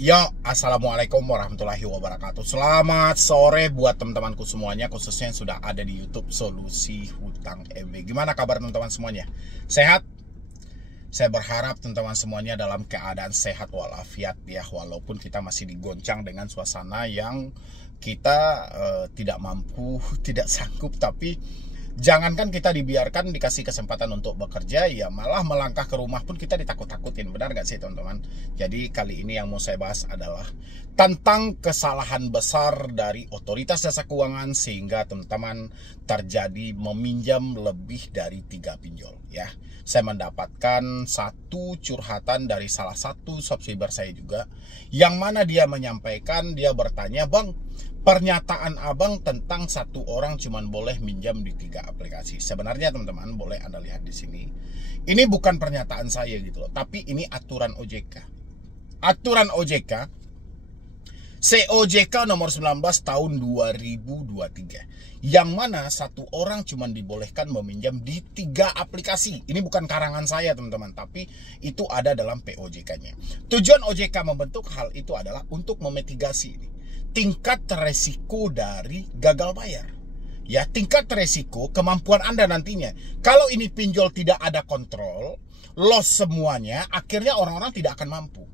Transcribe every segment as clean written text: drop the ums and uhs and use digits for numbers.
Ya, assalamualaikum warahmatullahi wabarakatuh. Selamat sore buat teman-temanku semuanya, khususnya yang sudah ada di YouTube Solusi Hutang MB. Gimana kabar teman-teman semuanya? Sehat? Saya berharap teman-teman semuanya dalam keadaan sehat walafiat ya, walaupun kita masih digoncang dengan suasana yang kita tidak mampu, tidak sanggup, tapi jangankan kita dibiarkan dikasih kesempatan untuk bekerja, ya malah melangkah ke rumah pun kita ditakut-takutin. Benar gak sih teman-teman? Jadi kali ini yang mau saya bahas adalah tentang kesalahan besar dari otoritas jasa keuangan sehingga teman-teman terjadi meminjam lebih dari 3 pinjol ya. Saya mendapatkan satu curhatan dari salah satu subscriber saya juga, yang mana dia menyampaikan, dia bertanya, "Bang, pernyataan abang tentang satu orang cuman boleh minjam di 3 aplikasi." Sebenarnya teman-teman boleh Anda lihat di sini. Ini bukan pernyataan saya gitu loh, tapi ini aturan OJK. Aturan OJK COJK nomor 19 tahun 2023. Yang mana satu orang cuman dibolehkan meminjam di 3 aplikasi. Ini bukan karangan saya teman-teman, tapi itu ada dalam POJK-nya. Tujuan OJK membentuk hal itu adalah untuk memitigasi tingkat resiko dari gagal bayar. Ya, tingkat resiko kemampuan Anda nantinya. Kalau ini pinjol tidak ada kontrol, loss semuanya, akhirnya orang-orang tidak akan mampu.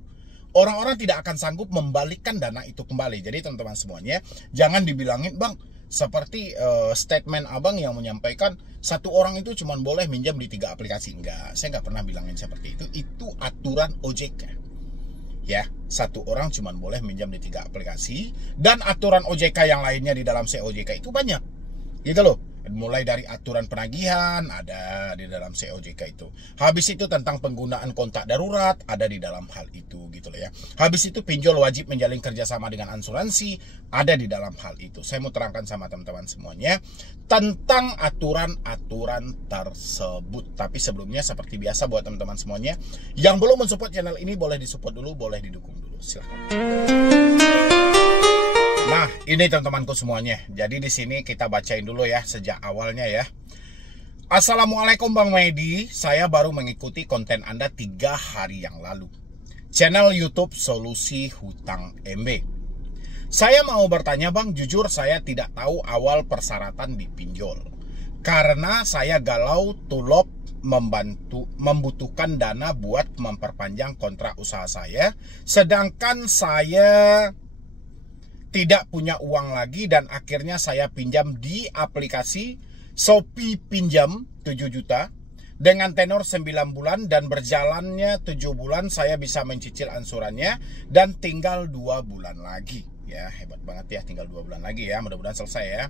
Orang-orang tidak akan sanggup membalikkan dana itu kembali. Jadi teman-teman semuanya, jangan dibilangin, "Bang, seperti statement abang yang menyampaikan satu orang itu cuma boleh minjam di 3 aplikasi." Enggak, saya nggak pernah bilangin seperti itu. Itu aturan OJK. Ya, satu orang cuma boleh minjam di 3 aplikasi, dan aturan OJK yang lainnya di dalam COJK itu banyak, gitu loh. Mulai dari aturan penagihan ada di dalam COJK itu. Habis itu tentang penggunaan kontak darurat ada di dalam hal itu, gitu loh ya. Habis itu pinjol wajib menjalin kerjasama dengan asuransi ada di dalam hal itu. Saya mau terangkan sama teman-teman semuanya tentang aturan-aturan tersebut. Tapi sebelumnya seperti biasa buat teman-teman semuanya yang belum mensupport channel ini, boleh disupport dulu, boleh didukung dulu. Silahkan. Nah, ini teman-temanku semuanya. Jadi di sini kita bacain dulu ya sejak awalnya ya. Assalamualaikum Bang Medi, saya baru mengikuti konten Anda 3 hari yang lalu. Channel YouTube Solusi Hutang MB. Saya mau bertanya Bang, jujur saya tidak tahu awal persyaratan di pinjol. Karena saya galau tulop membutuhkan dana buat memperpanjang kontrak usaha saya, sedangkan saya tidak punya uang lagi, dan akhirnya saya pinjam di aplikasi Shopee Pinjam 7 juta dengan tenor 9 bulan, dan berjalannya 7 bulan saya bisa mencicil angsurannya dan tinggal 2 bulan lagi. Ya, hebat banget ya, tinggal 2 bulan lagi ya, mudah-mudahan selesai ya.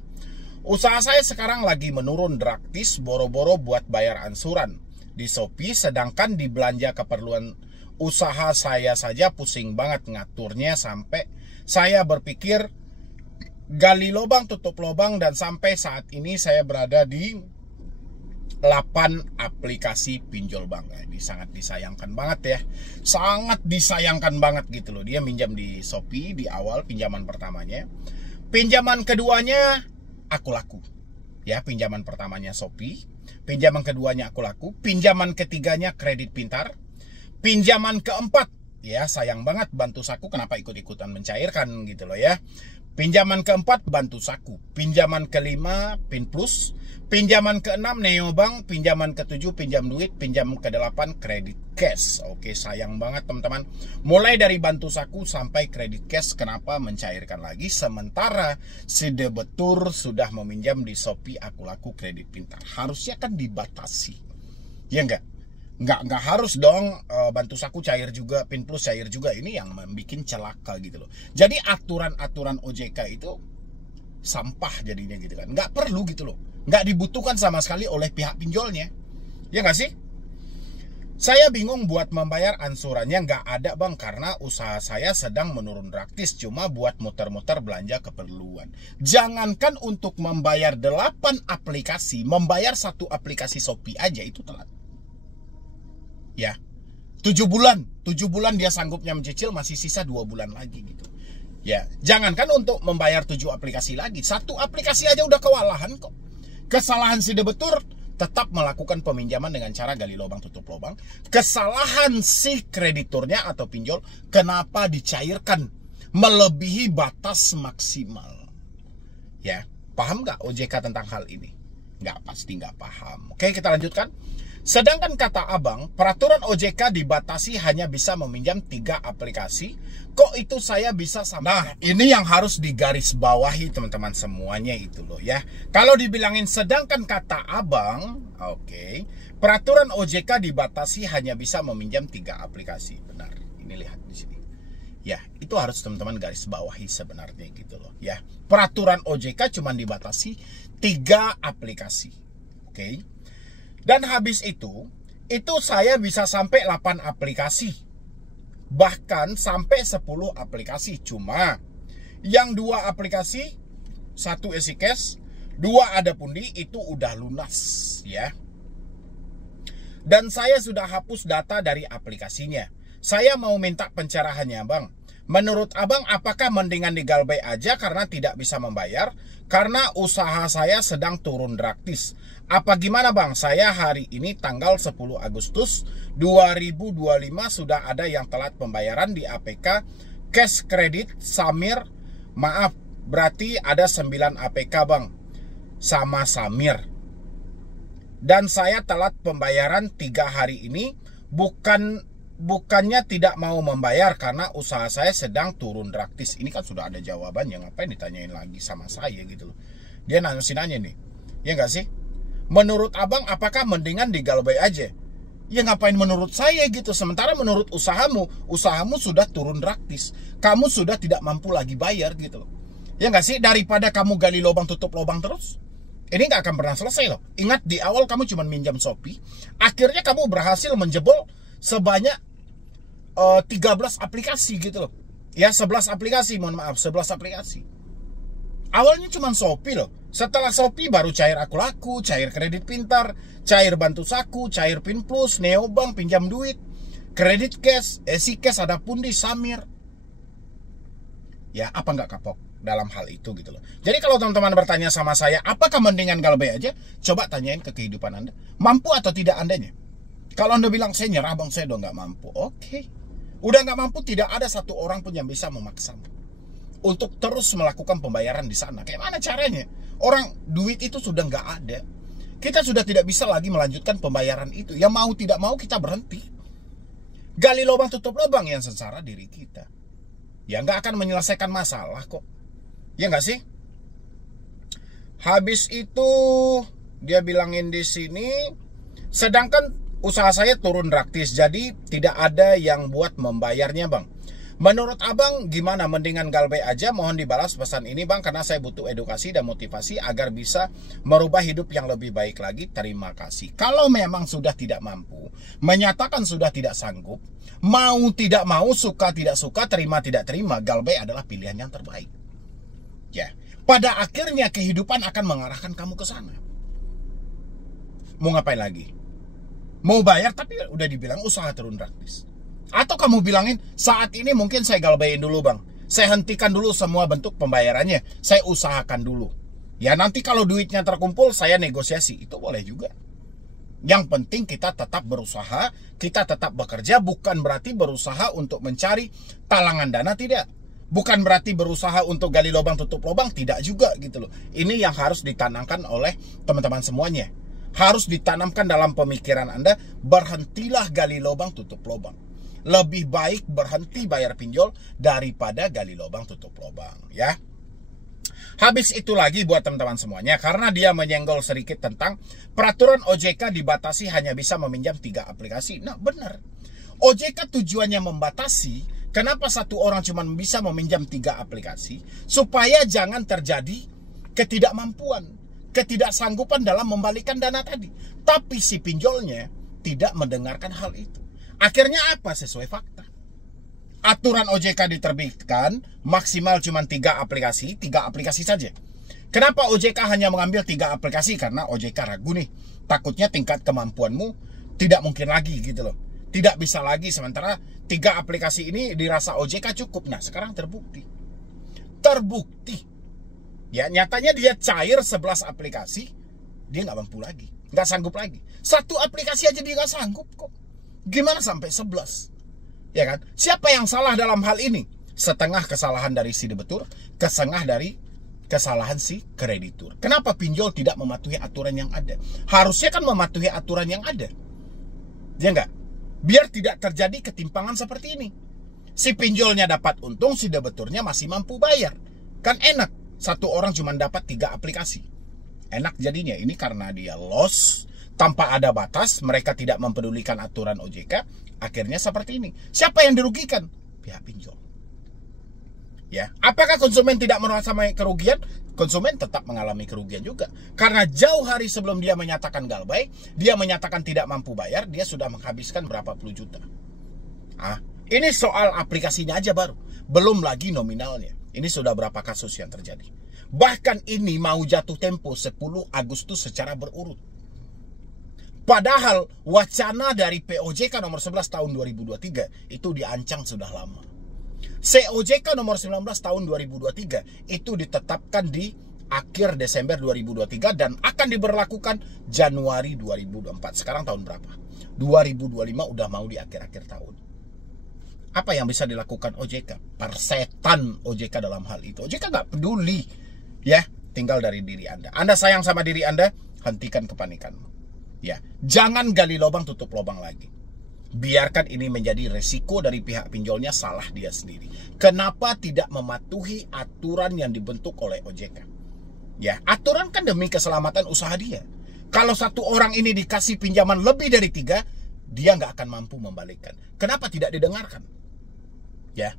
Usaha saya sekarang lagi menurun drastis, boro-boro buat bayar angsuran di Shopee, sedangkan di belanja keperluan usaha saya saja pusing banget ngaturnya, sampai saya berpikir gali lubang tutup lubang, dan sampai saat ini saya berada di 8 aplikasi pinjol Bang. Ini sangat disayangkan banget ya. Sangat disayangkan banget gitu loh. Dia minjam di Shopee di awal pinjaman pertamanya. Pinjaman keduanya aku laku. Ya, pinjaman pertamanya Shopee, pinjaman keduanya aku laku, pinjaman ketiganya kredit pintar, pinjaman keempat, ya sayang banget Bantu Saku kenapa ikut-ikutan mencairkan gitu loh ya. Pinjaman keempat Bantu Saku, pinjaman kelima Pin Plus, pinjaman keenam Neobank, pinjaman ketujuh Pinjam Duit, pinjam ke-8 Kredit Cash. Oke, sayang banget teman-teman. Mulai dari Bantu Saku sampai Kredit Cash kenapa mencairkan lagi, sementara si debetur sudah meminjam di Shopee aku laku kredit pintar. Harusnya kan dibatasi, ya enggak? Nggak harus dong Bantu Saku cair juga, Pin Plus cair juga. Ini yang membuat celaka gitu loh. Jadi aturan-aturan OJK itu sampah jadinya gitu kan. Nggak perlu gitu loh. Nggak dibutuhkan sama sekali oleh pihak pinjolnya. Ya nggak sih? Saya bingung buat membayar angsurannya nggak ada Bang, karena usaha saya sedang menurun drastis, cuma buat muter-muter belanja keperluan. Jangankan untuk membayar 8 aplikasi, membayar 1 aplikasi Shopee aja itu telat. Ya, 7 bulan dia sanggupnya mencicil, masih sisa 2 bulan lagi gitu. Ya, jangankan untuk membayar 7 aplikasi lagi, 1 aplikasi aja udah kewalahan kok. Kesalahan si debetur tetap melakukan peminjaman dengan cara gali lubang tutup lubang. Kesalahan si krediturnya atau pinjol, kenapa dicairkan melebihi batas maksimal? Ya, paham nggak OJK tentang hal ini? Pasti nggak paham. Oke, kita lanjutkan. Sedangkan kata abang, peraturan OJK dibatasi hanya bisa meminjam 3 aplikasi. Kok itu saya bisa sampai... Nah, ini yang harus digarisbawahi teman-teman semuanya itu loh ya. Kalau dibilangin sedangkan kata abang, oke, peraturan OJK dibatasi hanya bisa meminjam 3 aplikasi. Benar, ini lihat di sini. Ya, itu harus teman-teman garis bawahi sebenarnya gitu loh ya. Peraturan OJK cuma dibatasi 3 aplikasi. Oke. Dan habis itu saya bisa sampai 8 aplikasi. Bahkan sampai 10 aplikasi. Cuma yang 2 aplikasi, 1 EasyCash, 2 Adapundi itu udah lunas ya. Dan saya sudah hapus data dari aplikasinya. Saya mau minta pencerahannya, Bang. Menurut abang, apakah mendingan digalbay aja karena tidak bisa membayar? Karena usaha saya sedang turun drastis. Apa gimana bang? Saya hari ini tanggal 10 Agustus 2025 sudah ada yang telat pembayaran di APK Cash Credit Samir. Maaf, berarti ada 9 APK bang sama Samir. Dan saya telat pembayaran 3 hari ini. Bukannya tidak mau membayar karena usaha saya sedang turun drastis. Ini kan sudah ada jawabannya, ngapain ditanyain lagi sama saya gitu loh. Dia nanya nih, ya nggak sih? Menurut abang apakah mendingan digalbay aja? Ya ngapain menurut saya gitu. Sementara menurut usahamu sudah turun drastis. Kamu sudah tidak mampu lagi bayar gitu loh. Ya nggak sih? Daripada kamu gali lubang tutup lubang terus, ini nggak akan pernah selesai loh. Ingat di awal kamu cuma minjam Shopee, akhirnya kamu berhasil menjebol sebanyak 13 aplikasi gitu loh. Ya 11 aplikasi, mohon maaf, 11 aplikasi. Awalnya cuma Shopee loh. Setelah Shopee baru Cair Aku Laku, Cair Kredit Pintar, Cair Bantu Saku, Cair Pin Plus, Neobank, Pinjam Duit, Kredit Cash, EasyCash, Adapundi, Samir. Ya apa nggak kapok dalam hal itu gitu loh. Jadi kalau teman-teman bertanya sama saya, apakah mendingan galbay aja? Coba tanyain ke kehidupan Anda. Mampu atau tidak Andanya? Kalau Anda bilang, saya nyerah bang, saya udah nggak mampu. Oke. Udah nggak mampu, tidak ada satu orang pun yang bisa memaksamu untuk terus melakukan pembayaran di sana. Kayak mana caranya? Orang duit itu sudah nggak ada. Kita sudah tidak bisa lagi melanjutkan pembayaran itu. Ya mau tidak mau kita berhenti. Gali lubang tutup lubang yang sengsara diri kita. Ya nggak akan menyelesaikan masalah kok. Ya nggak sih? Habis itu dia bilangin di sini, sedangkan usaha saya turun drastis, jadi tidak ada yang buat membayarnya bang. Menurut abang gimana, mendingan galbay aja? Mohon dibalas pesan ini bang, karena saya butuh edukasi dan motivasi agar bisa merubah hidup yang lebih baik lagi. Terima kasih. Kalau memang sudah tidak mampu, menyatakan sudah tidak sanggup, mau tidak mau, suka tidak suka, terima tidak terima, galbay adalah pilihan yang terbaik. Ya, pada akhirnya kehidupan akan mengarahkan kamu ke sana. Mau ngapain lagi? Mau bayar tapi udah dibilang usaha turun drastis. Atau kamu bilangin, saat ini mungkin saya galbayin dulu bang, saya hentikan dulu semua bentuk pembayarannya, saya usahakan dulu. Ya nanti kalau duitnya terkumpul saya negosiasi, itu boleh juga. Yang penting kita tetap berusaha, kita tetap bekerja, bukan berarti berusaha untuk mencari talangan dana, tidak. Bukan berarti berusaha untuk gali lubang tutup lubang, tidak juga gitu loh. Ini yang harus ditanamkan oleh teman-teman semuanya. Harus ditanamkan dalam pemikiran Anda, berhentilah gali lubang tutup lubang. Lebih baik berhenti bayar pinjol daripada gali lubang tutup lubang ya. Habis itu lagi buat teman-teman semuanya, karena dia menyenggol sedikit tentang peraturan OJK dibatasi hanya bisa meminjam 3 aplikasi. Nah benar, OJK tujuannya membatasi. Kenapa satu orang cuma bisa meminjam 3 aplikasi? Supaya jangan terjadi ketidakmampuan, ketidaksanggupan dalam membalikan dana tadi. Tapi si pinjolnya tidak mendengarkan hal itu. Akhirnya apa? Sesuai fakta. Aturan OJK diterbitkan maksimal cuma 3 aplikasi saja. Kenapa OJK hanya mengambil 3 aplikasi? Karena OJK ragu nih. Takutnya tingkat kemampuanmu tidak mungkin lagi gitu loh. Tidak bisa lagi, sementara 3 aplikasi ini dirasa OJK cukup. Nah sekarang terbukti. Ya nyatanya dia cair 11 aplikasi, dia nggak mampu lagi. nggak sanggup lagi. Satu aplikasi aja dia nggak sanggup kok. Gimana sampai 11? Ya kan? Siapa yang salah dalam hal ini? Setengah kesalahan dari si debitur, setengah dari kesalahan si kreditur. Kenapa pinjol tidak mematuhi aturan yang ada? Harusnya kan mematuhi aturan yang ada. Ya enggak? Biar tidak terjadi ketimpangan seperti ini. Si pinjolnya dapat untung, si debiturnya masih mampu bayar. Kan enak. Satu orang cuma dapat 3 aplikasi. Enak jadinya. Ini karena dia loss, tanpa ada batas, mereka tidak mempedulikan aturan OJK. Akhirnya seperti ini. Siapa yang dirugikan? Pihak pinjol. Ya, apakah konsumen tidak merasa kerugian? Konsumen tetap mengalami kerugian juga. Karena jauh hari sebelum dia menyatakan galbay, dia menyatakan tidak mampu bayar, dia sudah menghabiskan berapa puluh juta. Ini soal aplikasinya aja baru. Belum lagi nominalnya. Ini sudah berapa kasus yang terjadi. Bahkan ini mau jatuh tempo 10 Agustus secara berurut. Padahal wacana dari POJK nomor 11 tahun 2023 itu diancang sudah lama. COJK nomor 19 tahun 2023 itu ditetapkan di akhir Desember 2023 dan akan diberlakukan Januari 2024. Sekarang tahun berapa? 2025 udah mau di akhir-akhir tahun. Apa yang bisa dilakukan OJK? Persetan OJK dalam hal itu. OJK nggak peduli. Ya, tinggal dari diri Anda. Anda sayang sama diri Anda, hentikan kepanikanmu. Ya, jangan gali lubang tutup lubang lagi. Biarkan ini menjadi resiko dari pihak pinjolnya, salah dia sendiri. Kenapa tidak mematuhi aturan yang dibentuk oleh OJK? Ya, aturan kan demi keselamatan usaha dia. Kalau satu orang ini dikasih pinjaman lebih dari 3, dia nggak akan mampu membalikkan. Kenapa tidak didengarkan? Ya,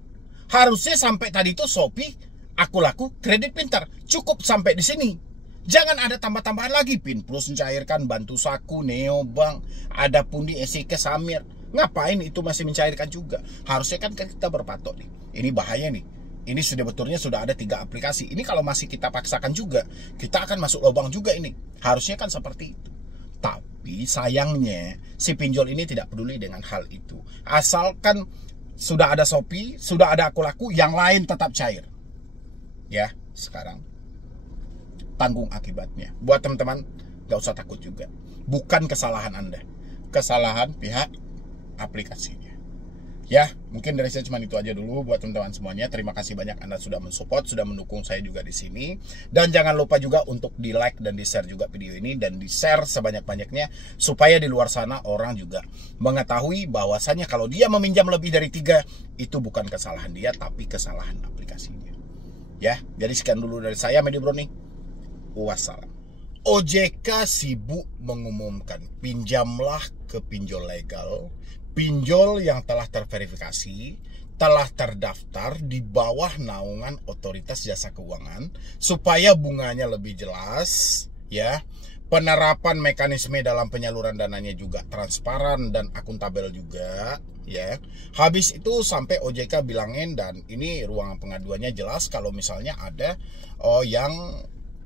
harusnya sampai tadi itu Shopee, Aku Laku, Kredit Pintar. Cukup sampai di sini. Jangan ada tambah-tambahan lagi. Pin Plus mencairkan, Bantu Saku, Neobank, ada Pundi, SIK, Samir. Ngapain itu masih mencairkan juga? Harusnya kan kita berpatok nih. Ini bahaya nih. Ini sudah betulnya sudah ada 3 aplikasi. Ini kalau masih kita paksakan juga, kita akan masuk lubang juga ini. Harusnya kan seperti itu. Tapi sayangnya si pinjol ini tidak peduli dengan hal itu. Asalkan sudah ada Shopee, sudah ada Aku Laku, yang lain tetap cair. Ya, sekarang tanggung akibatnya. Buat teman-teman, gak usah takut juga. Bukan kesalahan Anda, kesalahan pihak aplikasinya. Ya, mungkin dari saya cuma itu aja dulu buat teman-teman semuanya. Terima kasih banyak Anda sudah mensupport, sudah mendukung saya juga di sini. Dan jangan lupa juga untuk di-like dan di-share juga video ini, dan di-share sebanyak-banyaknya supaya di luar sana orang juga mengetahui bahwasannya kalau dia meminjam lebih dari 3, itu bukan kesalahan dia, tapi kesalahan aplikasinya. Ya, jadi sekian dulu dari saya, Medi Brownie. Wassalam. OJK sibuk mengumumkan, pinjamlah ke pinjol legal, pinjol yang telah terverifikasi, telah terdaftar di bawah naungan Otoritas Jasa Keuangan, supaya bunganya lebih jelas, ya. Penerapan mekanisme dalam penyaluran dananya juga transparan dan akuntabel juga, ya. Habis itu sampai OJK bilangin, dan ini ruang pengaduannya jelas kalau misalnya ada yang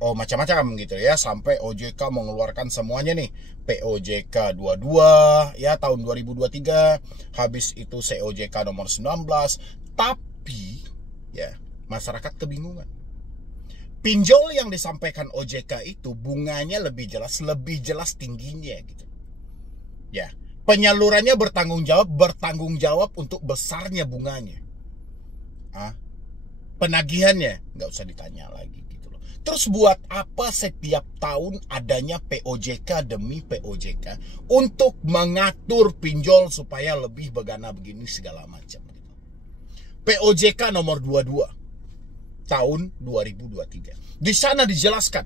macam-macam gitu ya, sampai OJK mengeluarkan semuanya nih. POJK 22 ya tahun 2023, habis itu COJK nomor 19. Tapi ya, masyarakat kebingungan. Pinjol yang disampaikan OJK itu bunganya lebih jelas tingginya gitu. Ya, penyalurannya bertanggung jawab untuk besarnya bunganya. Penagihannya nggak usah ditanya lagi. Terus buat apa setiap tahun adanya POJK demi POJK untuk mengatur pinjol supaya lebih begana begini segala macam. POJK nomor 22 tahun 2023. Di sana dijelaskan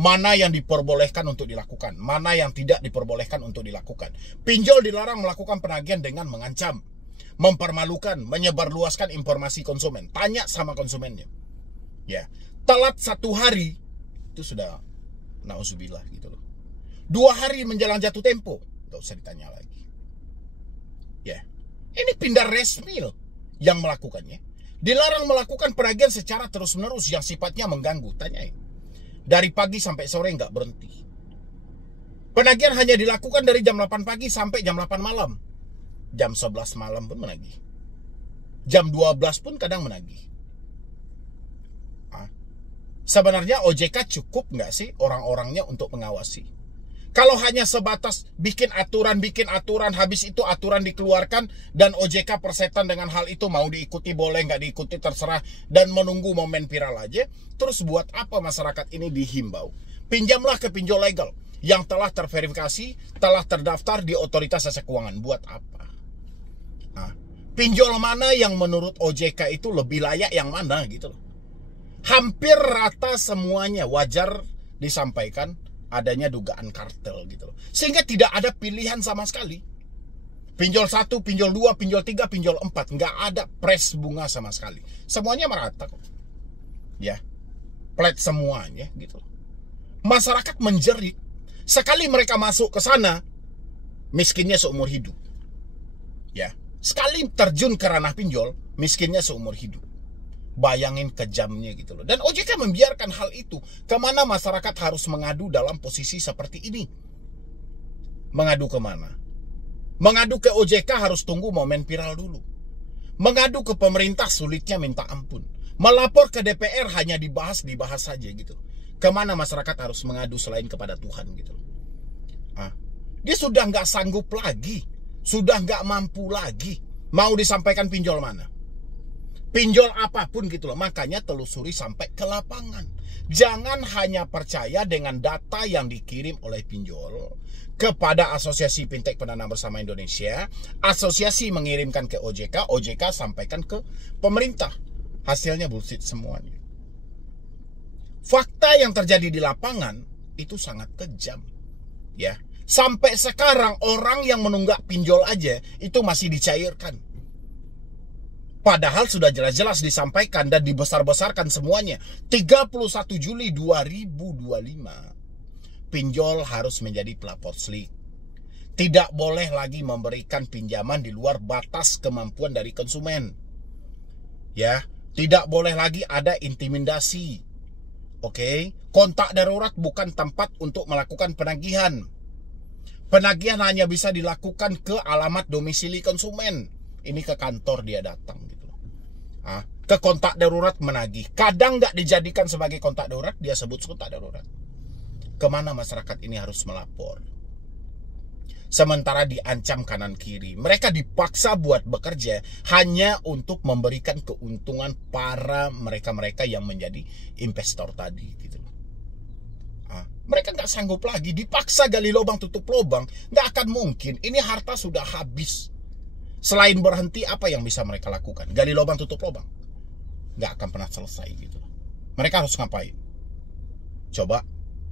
mana yang diperbolehkan untuk dilakukan, mana yang tidak diperbolehkan untuk dilakukan. Pinjol dilarang melakukan penagihan dengan mengancam, mempermalukan, menyebarluaskan informasi konsumen. Tanya sama konsumennya. Ya. Telat 1 hari itu sudah nauzubillah gitu loh. 2 hari menjelang jatuh tempo, gak usah ditanya lagi. Ya, ini pindah resmi loh yang melakukannya. Dilarang melakukan penagihan secara terus-menerus yang sifatnya mengganggu. Tanyain. Dari pagi sampai sore nggak berhenti. Penagihan hanya dilakukan dari jam 8 pagi sampai jam 8 malam. Jam 11 malam pun menagih. Jam 12 pun kadang menagih. Sebenarnya OJK cukup nggak sih orang-orangnya untuk mengawasi? Kalau hanya sebatas bikin aturan, habis itu aturan dikeluarkan, dan OJK persetan dengan hal itu, mau diikuti boleh, nggak diikuti terserah, dan menunggu momen viral aja, terus buat apa masyarakat ini dihimbau? Pinjamlah ke pinjol legal yang telah terverifikasi, telah terdaftar di Otoritas Jasa Keuangan. Buat apa? Nah, pinjol mana yang menurut OJK itu lebih layak yang mana gitu loh. Hampir rata semuanya wajar disampaikan adanya dugaan kartel gitu loh. Sehingga tidak ada pilihan sama sekali. Pinjol 1, pinjol 2, pinjol 3, pinjol 4. Nggak ada pres bunga sama sekali. Semuanya merata kok. Ya, plat semuanya gitu loh. Masyarakat menjerit. Sekali mereka masuk ke sana, miskinnya seumur hidup. Ya, sekali terjun ke ranah pinjol, miskinnya seumur hidup. Bayangin kejamnya gitu loh. Dan OJK membiarkan hal itu. Kemana masyarakat harus mengadu dalam posisi seperti ini? Mengadu kemana? Mengadu ke OJK harus tunggu momen viral dulu. Mengadu ke pemerintah sulitnya minta ampun. Melapor ke DPR hanya dibahas saja gitu. Kemana masyarakat harus mengadu selain kepada Tuhan gitu loh. Dia sudah nggak sanggup lagi. Sudah nggak mampu lagi. Mau disampaikan pinjol mana? Pinjol apapun gitu loh. Makanya telusuri sampai ke lapangan. Jangan hanya percaya dengan data yang dikirim oleh pinjol kepada Asosiasi Fintech Pendanaan Bersama Indonesia. Asosiasi mengirimkan ke OJK, OJK sampaikan ke pemerintah. Hasilnya bullshit semuanya. Fakta yang terjadi di lapangan itu sangat kejam. Ya, sampai sekarang orang yang menunggak pinjol aja itu masih dicairkan. Padahal sudah jelas-jelas disampaikan dan dibesar-besarkan semuanya. 31 Juli 2025. Pinjol harus menjadi pelapor slik. Tidak boleh lagi memberikan pinjaman di luar batas kemampuan dari konsumen. Ya, tidak boleh lagi ada intimidasi. Oke, kontak darurat bukan tempat untuk melakukan penagihan. Penagihan hanya bisa dilakukan ke alamat domisili konsumen. Ini ke kantor dia datang gitu. Ke kontak darurat menagih. Kadang nggak dijadikan sebagai kontak darurat, dia sebut kontak darurat. Kemana masyarakat ini harus melapor? Sementara diancam kanan kiri. Mereka dipaksa buat bekerja hanya untuk memberikan keuntungan para mereka-mereka yang menjadi investor tadi gitu. Mereka nggak sanggup lagi, dipaksa gali lubang tutup lubang. Nggak akan mungkin, ini harta sudah habis. Selain berhenti, apa yang bisa mereka lakukan? Gali lubang tutup lubang. Nggak akan pernah selesai gitu. Mereka harus ngapain? Coba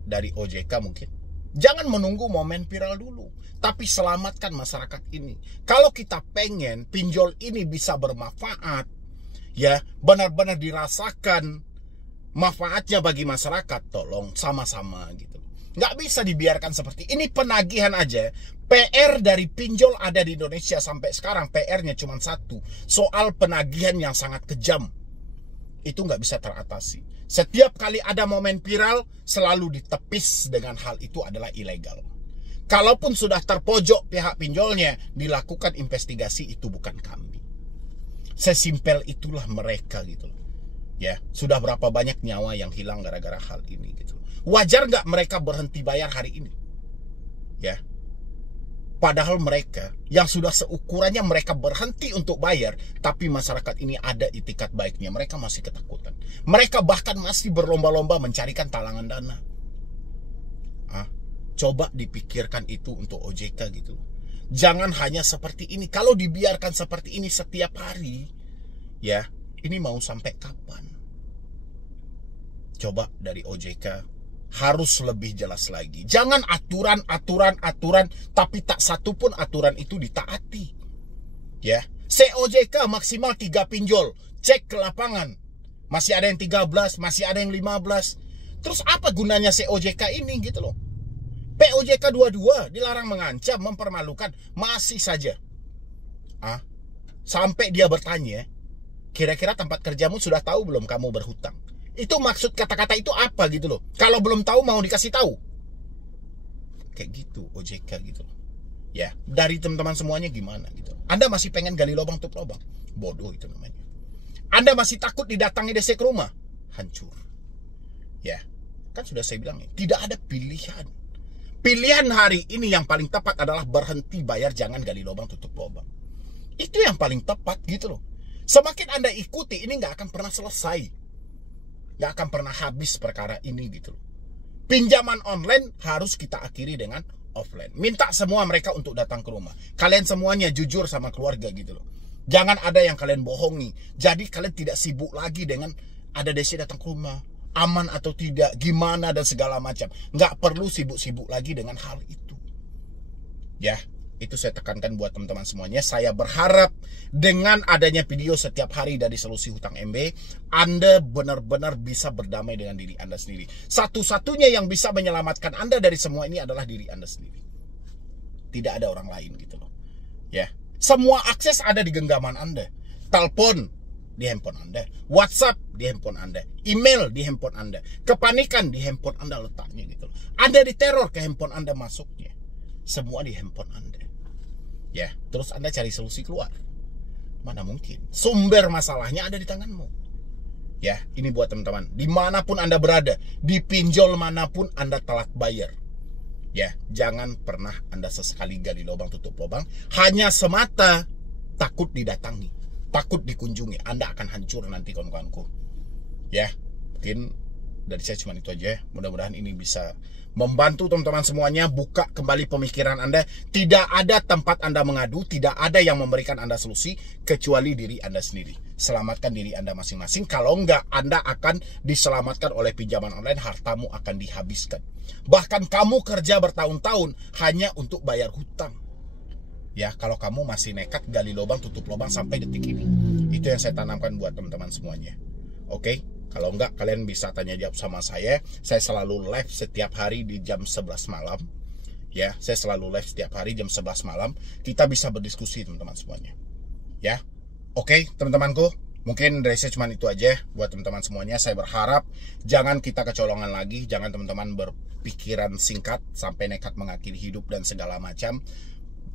dari OJK mungkin. Jangan menunggu momen viral dulu, tapi selamatkan masyarakat ini. Kalau kita pengen pinjol ini bisa bermanfaat, ya benar-benar dirasakan manfaatnya bagi masyarakat, tolong sama-sama gitu. Nggak bisa dibiarkan seperti ini. Penagihan aja, PR dari pinjol ada di Indonesia sampai sekarang, PR-nya cuma satu, soal penagihan yang sangat kejam. Itu nggak bisa teratasi. Setiap kali ada momen viral, selalu ditepis dengan hal itu adalah ilegal. Kalaupun sudah terpojok pihak pinjolnya, dilakukan investigasi, itu bukan kami. Sesimpel itulah mereka gitu. Ya, sudah berapa banyak nyawa yang hilang gara-gara hal ini gitu. Wajar nggak mereka berhenti bayar hari ini? Ya, padahal mereka yang sudah seukurannya mereka berhenti untuk bayar, tapi masyarakat ini ada itikat baiknya. Mereka masih ketakutan. Mereka bahkan masih berlomba-lomba mencarikan talangan dana. Coba dipikirkan itu untuk OJK gitu. Jangan hanya seperti ini. Kalau dibiarkan seperti ini setiap hari, ya, ini mau sampai kapan? Coba dari OJK harus lebih jelas lagi. Jangan aturan, tapi tak satu pun aturan itu ditaati. Ya, COJK maksimal 3 pinjol. Cek ke lapangan. Masih ada yang 13, masih ada yang 15. Terus apa gunanya COJK ini gitu loh? POJK 22 dilarang mengancam, mempermalukan, masih saja. Sampai dia bertanya, kira-kira tempat kerjamu sudah tahu belum kamu berhutang? Itu maksud kata-kata itu apa gitu loh. Kalau belum tahu mau dikasih tahu. Kayak gitu OJK gitu loh. Ya, dari teman-teman semuanya gimana gitu. Anda masih pengen gali lubang tutup lubang? Bodoh itu namanya. Anda masih takut didatangi DC ke rumah? Hancur. Ya, kan sudah saya bilang ya, tidak ada pilihan. Pilihan hari ini yang paling tepat adalah berhenti bayar, jangan gali lubang tutup lubang. Itu yang paling tepat gitu loh. Semakin Anda ikuti, ini nggak akan pernah selesai. Nggak akan pernah habis perkara ini gitu loh. Pinjaman online harus kita akhiri dengan offline. Minta semua mereka untuk datang ke rumah. Kalian semuanya jujur sama keluarga gitu loh. Jangan ada yang kalian bohongi. Jadi kalian tidak sibuk lagi dengan ada Desi datang ke rumah, aman atau tidak, gimana dan segala macam. Nggak perlu sibuk-sibuk lagi dengan hal itu. Ya, itu saya tekankan buat teman-teman semuanya. Saya berharap dengan adanya video setiap hari dari Solusi Hutang MB, Anda benar-benar bisa berdamai dengan diri Anda sendiri. Satu-satunya yang bisa menyelamatkan Anda dari semua ini adalah diri Anda sendiri. Tidak ada orang lain gitu loh. Ya, semua akses ada di genggaman Anda. Telepon di handphone Anda, WhatsApp di handphone Anda, email di handphone Anda, kepanikan di handphone Anda letaknya gitu. Anda diteror ke handphone Anda masuknya. Semua di handphone Anda. Ya, terus Anda cari solusi keluar. Mana mungkin? Sumber masalahnya ada di tanganmu. Ya, ini buat teman-teman. Dimanapun Anda berada, di pinjol manapun Anda telat bayar. Ya, jangan pernah Anda sesekali gali lubang tutup lubang hanya semata takut didatangi, takut dikunjungi. Anda akan hancur nanti kawan-kawanku. Ya, mungkin dari saya cuma itu aja. Mudah-mudahan ini bisa membantu teman-teman semuanya. Buka kembali pemikiran Anda. Tidak ada tempat Anda mengadu, tidak ada yang memberikan Anda solusi kecuali diri Anda sendiri. Selamatkan diri Anda masing-masing. Kalau enggak, Anda akan diselamatkan oleh pinjaman online. Hartamu akan dihabiskan. Bahkan kamu kerja bertahun-tahun hanya untuk bayar hutang. Ya, kalau kamu masih nekat gali lubang tutup lubang sampai detik ini. Itu yang saya tanamkan buat teman-teman semuanya. Oke, kalau enggak kalian bisa tanya jawab sama saya. Saya selalu live setiap hari di jam 11 malam. Ya, saya selalu live setiap hari jam 11 malam. Kita bisa berdiskusi teman-teman semuanya. Ya. Oke, teman-temanku, mungkin dari saya cuma itu aja buat teman-teman semuanya. Saya berharap jangan kita kecolongan lagi, jangan teman-teman berpikiran singkat sampai nekat mengakhiri hidup dan segala macam.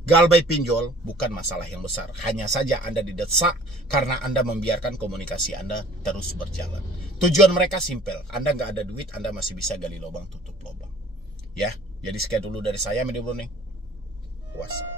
Galbay pinjol bukan masalah yang besar. Hanya saja Anda didesak karena Anda membiarkan komunikasi Anda terus berjalan. Tujuan mereka simpel. Anda nggak ada duit, Anda masih bisa gali lubang tutup lubang. Ya, jadi sekian dulu dari saya, Medio Browning. Wassalam.